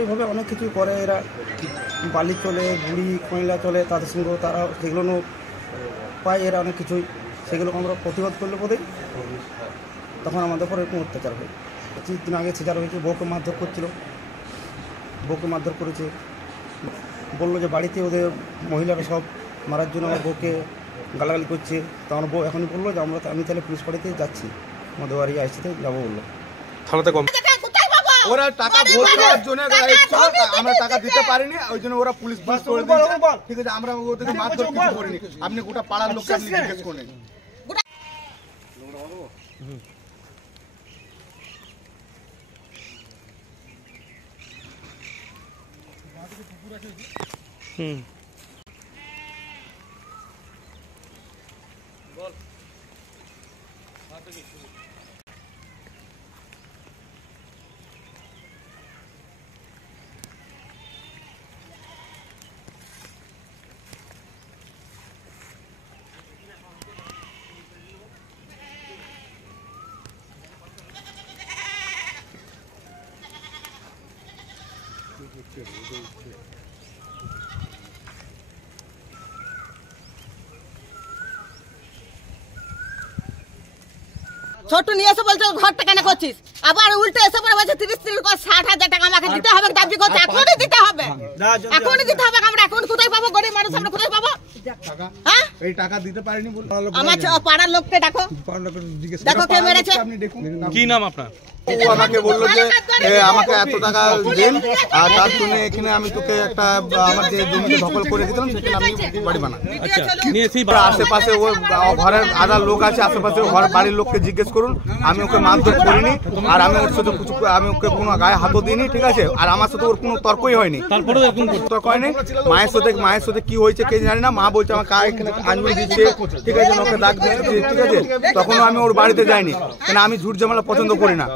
এইভাবে অনেক কিছু করে এরা, বালি চলে, গুড়ি কয়লা চলে, তাদের সঙ্গে তারা সেগুলো পায়, এরা অনেক কিছুই, সেগুলো আমরা প্রতিবাদ করলে বোধহয় তখন আমাদের উপর এরকম অত্যাচার হয়। 25 দিন আগে সিজার হয়েছে, বউকে মারধর করছিল, বউকে মারধর করেছে, বললো যে বাড়িতে ওদের মহিলারা সব মারার জন্য আমার বউকে গালাগালি করছে। তো আমার বউ এখনই বললো যে আমি তাহলে পুলিশ পাড়িতে যাচ্ছি, আমাদের বাড়ি আসতে যাবো বললো। থানাতে কম ওরা টাকা ভোট দেওয়ার জন্য আমরা টাকা দিতে পারিনি, ওই জন্য ওরা পুলিশ করে দিয়েছে। ঠিক আছে, আমরা ওদেরকে মারধর কিছু করিনি। আপনি গোটা পাড়ার লোককে আপনি জিজ্ঞেস করেন। ছোট নিয়ে এসে বলছে ঘরটা কেন করছিস, আবার উল্টে এসে পরে বলছে 30,60,000 টাকা আমাকে দিতে হবে, দাবি করছে এখনই দিতে হবে, এখনই দিতে হবে। আমরা এখন কোথায় পাবো, গরিব মানুষ আমরা কোথায় পাবো? হ্যাঁ, এই টাকা দিতে পারিনি বলে আমার পাড়ার লোককে দেখো, দেখো কে মেরেছে। আপনি দেখুন কি নাম আপনার? ও আমাকে বললো যে আমাকে এত টাকা দেন, আর তার জন্য এখানে আমি তোকে একটা আমার যে জমিতে দখল করে দিতাম সেখানে আমি বাড়ি বানাই। আচ্ছা, নিয়ে সেই আশেপাশে ও ঘরের আদার লোক আছে, আশেপাশে ঘর বাড়ির লোককে জিজ্ঞেস করুন। আমি ওকে মারধর করিনি, আর আমি ওর সাথে আমি ওকে কোনো গায়ে হাতও দিইনি, ঠিক আছে। আর আমার সাথে ওর কোনো তর্কই হয়নি, তারপরে এরকম তর্ক হয়নি। মায়ের সাথে কি হয়েছে কে জানি না, মা বলছে আমার গায়ে এখানে আঞ্জলি দিচ্ছে, ঠিক আছে, ওকে দাগ দিচ্ছে, ঠিক আছে। তখনও আমি ওর বাড়িতে যাইনি, কেন আমি ঝুট ঝামেলা পছন্দ করি না।